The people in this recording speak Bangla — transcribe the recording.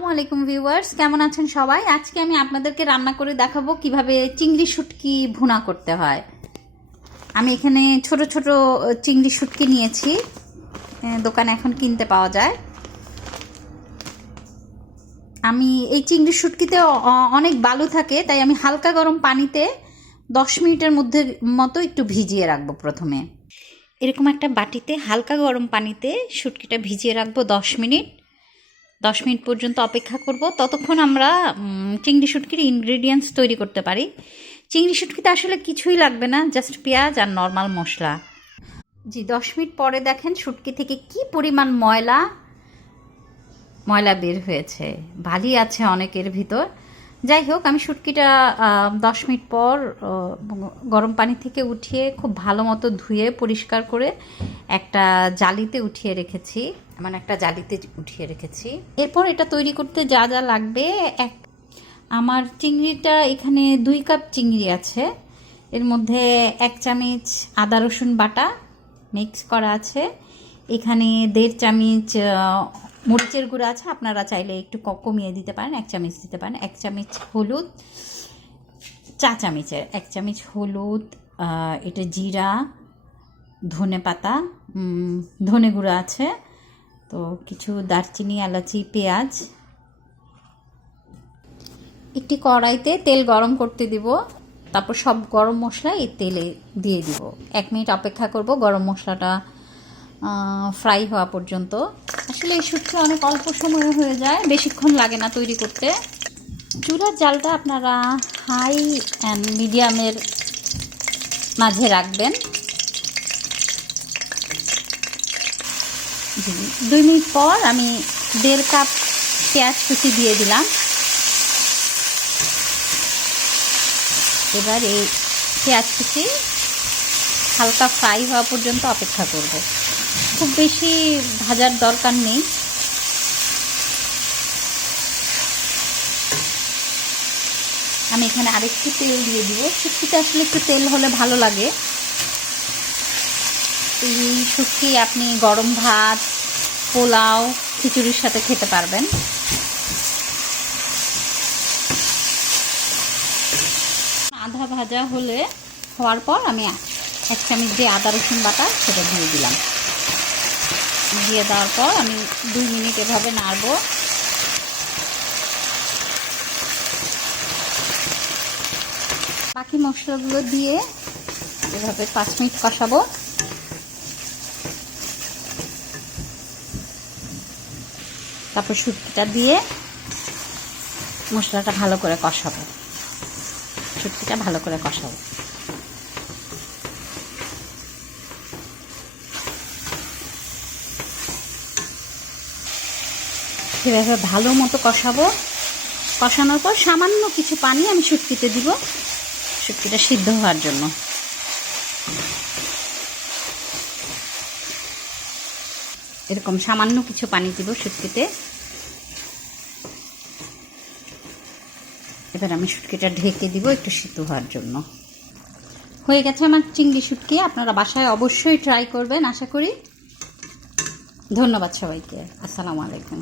আসসালামু আলাইকুম ভিউয়ার্স, কেমন আছেন সবাই? আজকে আমি আপনাদেরকে রান্না করে দেখাবো কিভাবে চিংড়ি শুটকি ভুনা করতে হয়। আমি এখানে ছোট ছোট চিংড়ি শুটকি নিয়েছি, দোকানে এখন কিনতে পাওয়া যায়। আমি এই চিংড়ি শুটকিতে অনেক বালু থাকে, তাই আমি হালকা গরম পানিতে 10 মিনিটের মতো একটু ভিজিয়ে রাখবো। প্রথমে এরকম একটা বাটিতে হালকা গরম পানিতে শুটকিটা ভিজিয়ে রাখবো 10 মিনিট। 10 মিনিট পর্যন্ত অপেক্ষা করব। ততক্ষণ আমরা চিংড়ি শুটকির ইনগ্রেডিয়েন্টস তৈরি করতে পারি। চিংড়ি শুটকিতে আসলে কিছুই লাগবে না, জাস্ট পেঁয়াজ আর নর্মাল মশলা। 10 মিনিট পরে দেখেন শুটকি থেকে কি পরিমাণ ময়লা বের হয়েছে, বালি আছে অনেকের ভিতর। যাই হোক, আমি শুটকিটা 10 মিনিট পর গরম পানি থেকে উঠিয়ে খুব ভালো মতো ধুয়ে পরিষ্কার করে একটা জালিতে উঠিয়ে রেখেছি। এরপর এটা তৈরি করতে যা যা লাগবে, আমার চিংড়িটা এখানে 2 কাপ চিংড়ি আছে। এর মধ্যে 1 চামচ আদা রসুন বাটা মিক্স করা আছে। এখানে 1.5 চামচ মরিচের গুঁড়া আছে, আপনারা চাইলে একটু কমিয়ে দিতে পারেন, 1 চামচ দিতে পারেন। 1 চামচ হলুদ, 1 চামচ হলুদ, এটা জিরা, ধনে পাতা, ধনে গুঁড়া আছে, তো কিছু দারচিনি, এলাচি, পেঁয়াজ। একটি কড়াইতে তেল গরম করতে দিব, তারপর সব গরম মশলা এই তেলে দিয়ে দিব। 1 মিনিট অপেক্ষা করব গরম মশলাটা ফ্রাই হওয়া পর্যন্ত। আসলে এই শুটকি অনেক অল্প সময়ে হয়ে যায়, বেশিক্ষণ লাগে না তৈরি করতে। চুলার জালটা আপনারা হাই অ্যান্ড মিডিয়ামের মাঝে রাখবেন। 2 মিনিট পর আমি 1.5 কাপ পেঁয়াজ কুচি দিয়ে দিলাম। এবার এই পেঁয়াজ কুচি হালকা ফ্রাই হওয়া পর্যন্ত অপেক্ষা করব। খুব বেশি ভাজার দরকার নেই। আমি এখানে আরেকটু তেল দিয়ে দিব। শুটকিতে আসলে একটু তেল হলে ভালো লাগে। এই শুটকি আপনি গরম ভাত, পোলাও, খিচুড়ির সাথে খেতে পারবেন। আধা ভাজা হওয়ার পর আমি 1 চামচ যে আদা রসুন বাটা সেটা দিয়ে দিলাম। দিয়ে দেওয়ার পর আমি 2 মিনিট এভাবে নাড়ব। বাকি মশলাগুলো দিয়ে এভাবে 5 মিনিট কষাবো। তারপর শুটকিটা দিয়ে মশলাটা ভালো করে কষাবো। সেভাবে ভালো মতো কষাবো। কষানোর পর সামান্য কিছু পানি আমি শুটকিতে দিব, শুটকিটা সিদ্ধ হওয়ার জন্য। এরকম সামান্য কিছু পানি দিব শুটকিতে। এবার আমি শুটকিটা ঢেকে দিব একটু সিদ্ধ হওয়ার জন্য। হয়ে গেছে আমার চিংড়ি শুটকি। আপনারা বাসায় অবশ্যই ট্রাই করবেন আশা করি। ধন্যবাদ সবাইকে। আসসালামু আলাইকুম।